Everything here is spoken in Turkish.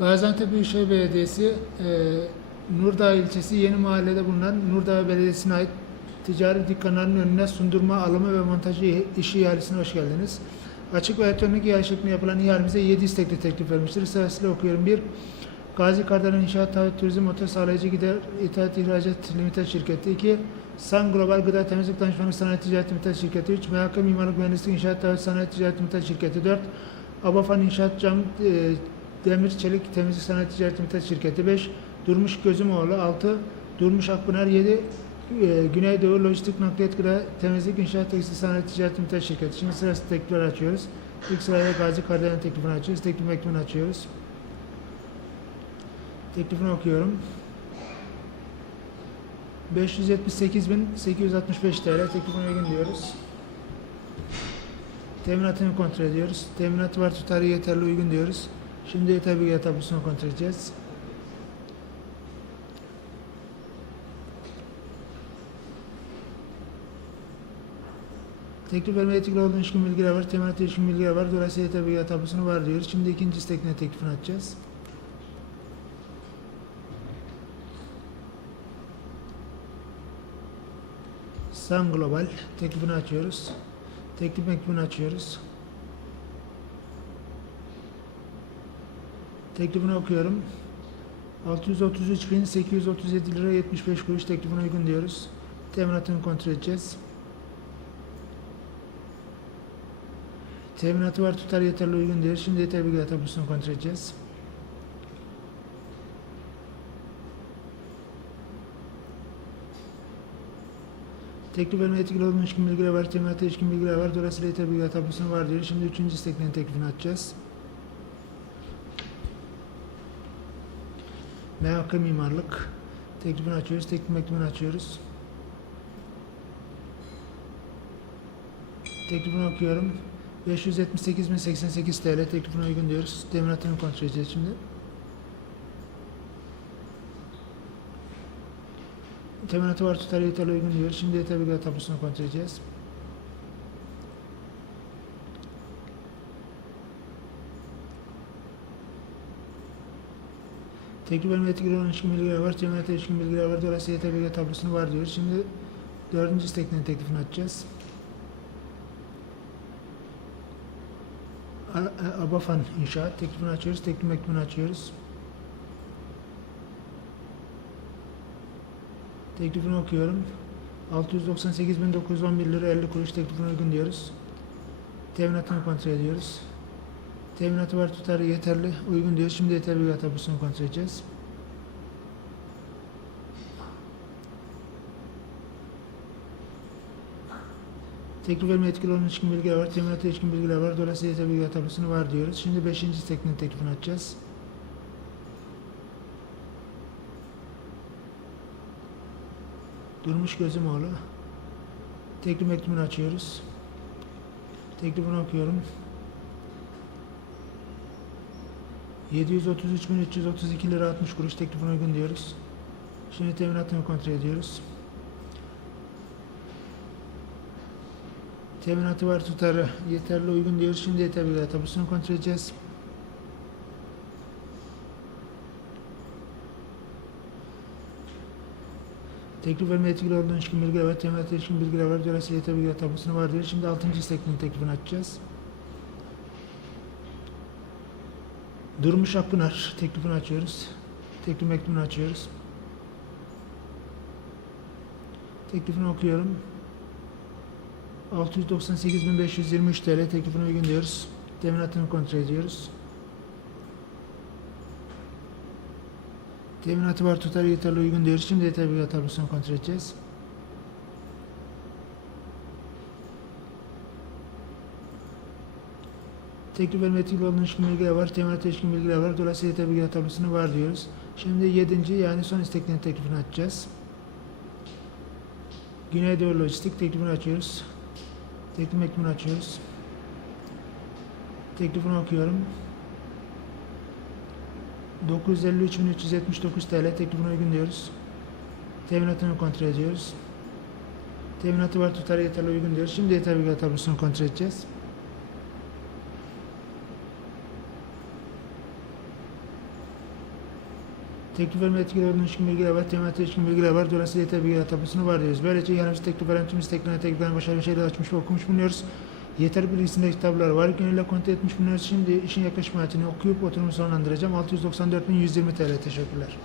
Gaziantep Büyükşehir Belediyesi e, Nurdağ ilçesi Yeni Mahalle'de bulunan Nurdağ Belediyesi'ne ait ticari dükkanların önüne sundurma, alımı ve montajı işi ihalesine hoş geldiniz. Açık ve elektronik ihale şeklinde yapılan ihalemize 7 istekli teklif vermiştir. Sırasıyla okuyorum. 1. Gazi Kardelen İnşaat Taahhüt Turizm Motor Sağlayıcı Gider İthalat İhracat Limited Şirketi 2. San Global Gıda Temizlik Danışmanlık Sanayi Ticaret Limited Şirketi 3. MHK Mimarlık Mühendislik İnşaat Taahhüt Sanayi Ticaret Limited Şirketi 4. Abafan İnşaat Cam e, Demir Çelik Temizlik Sanayi Ticaret Limited Şirketi 5. Durmuş Gözümoğlu 6. Durmuş Akpınar 7. E, Güneydoğu Lojistik Nakliyat Gıda Temizlik İnşaat Tekstil Sanayi Ticaret Limited Şirketi. Şimdi sırası teklifler açıyoruz. İlk sırada Gazi Kardelen teklifini açıyoruz. Teklif mektubunu açıyoruz. Teklifini okuyorum. 578.865 TL teklifine uygun diyoruz. Teminatını kontrol ediyoruz. Teminatı var tutarı yeterli uygun diyoruz. Şimdi yeter bilgi tablosunu kontrol edeceğiz. Teklif vermeye etkili olduğun ilişkin bilgiler var. Teminatı ilişkin bilgiler var. Dolayısıyla yeter bilgi tablosunu var diyoruz. Şimdi ikinci istekine teklifini açacağız. Sam Global teklifini açıyoruz. Teklif mektubunu açıyoruz. Teklifini okuyorum. 633.837 lira 75 kuruş teklifine uygun diyoruz. Teminatını kontrol edeceğiz. Teminatı var tutar yeterli uygun diyoruz. Şimdi yeterli bilgi tablosunu kontrol edeceğiz. Teklif vermeye etkili olduğun ilişkin bilgiler var, teminata ilişkin bilgiler var. Dolayısıyla yeter bilgiler tablosunu var diyor. Şimdi üçüncü isteklerin teklifini açacağız. MHK Mimarlık. Teklifini açıyoruz. Teklif mektubunu açıyoruz. Teklifini okuyorum. 578.088 TL teklifine uygun diyoruz. Teminatını kontrol edeceğiz şimdi. Teminatı var tutarı yeterli uygun diyoruz. Şimdi yeterli tablosunu kontrol edeceğiz. Teklif vermeye etkili olan ilişkin bilgiler var. Teminata ilişkin bilgiler var. Dolayısıyla bilgiler tablosunu var diyoruz. Şimdi dördüncü isteklerin teklifini açacağız. A- Abafan İnşaat teklifini açıyoruz. Teklif mektubunu açıyoruz. Teklifini okuyorum. 698.911 lira 50 kuruş teklifine uygun diyoruz. Teminatını kontrol ediyoruz. Teminatı var tutarı yeterli uygun diyoruz. Şimdi yeterli tabusunu kontrol edeceğiz. Teklif verme etkili olan ilişkin bilgiler var. Teminata ilişkin bilgiler var. Dolayısıyla yeterli bilgi tabusunu var diyoruz. Şimdi 5. teknik teklifini açacağız. Durmuş Gözümoğlu. Teklif mektubunu açıyoruz. Teklifini okuyorum. 733.332 lira 60 kuruş teklifine uygun diyoruz. Şimdi teminatını kontrol ediyoruz. Teminatı var tutarı yeterli uygun diyoruz. Şimdi yeterli tabusunu kontrol edeceğiz. Teklif vermeye etkili olduğun ilişkin bilgiler var. Teminata ilişkin bilgiler var. Dolayısıyla yeterli bilgi tabusunu var diyoruz. Şimdi 6. istekinin teklifini açacağız. Durmuş Akpınar teklifini açıyoruz. Teklif mektubunu açıyoruz. Teklifini okuyorum. 698.523 TL teklifine uygun diyoruz. Teminatını kontrol ediyoruz. Teminatı var tutar yeterli uygun diyoruz. Şimdi yeterli bilgi tablosunu kontrol edeceğiz. Teklif etkili olduğun ilişkin bilgiler var. Teminata ilişkin bilgiler var. Dolayısıyla yeterli bilgi tablosunu var diyoruz. Şimdi yedinci yani son isteklerin teklifini açacağız. Güneydoğu Lojistik teklifini açıyoruz. Teklif mektubunu açıyoruz. Teklifini okuyorum. 953.379 TL teklifine uygun diyoruz. Teminatını kontrol ediyoruz. Teminatı var tutarı yeterli uygun diyoruz. Şimdi yeterli bilgi tablosunu kontrol edeceğiz. Teklif verme olduğunun ilişkin bilgiler var. Teminata ilişkin bilgiler var. Dolayısıyla yeterli bilgiler tabusunu var diyoruz. Böylece yanımız teklif veren tüm isteklerine tekliflerine başarılı şeyler açmış ve okumuş bulunuyoruz. Yeter bilgisinde kitaplar var. Gönülle kontrol etmiş bulunuyoruz. Şimdi işin yaklaşma hayatını okuyup oturumu sonlandıracağım. 694.120 TL. Teşekkürler.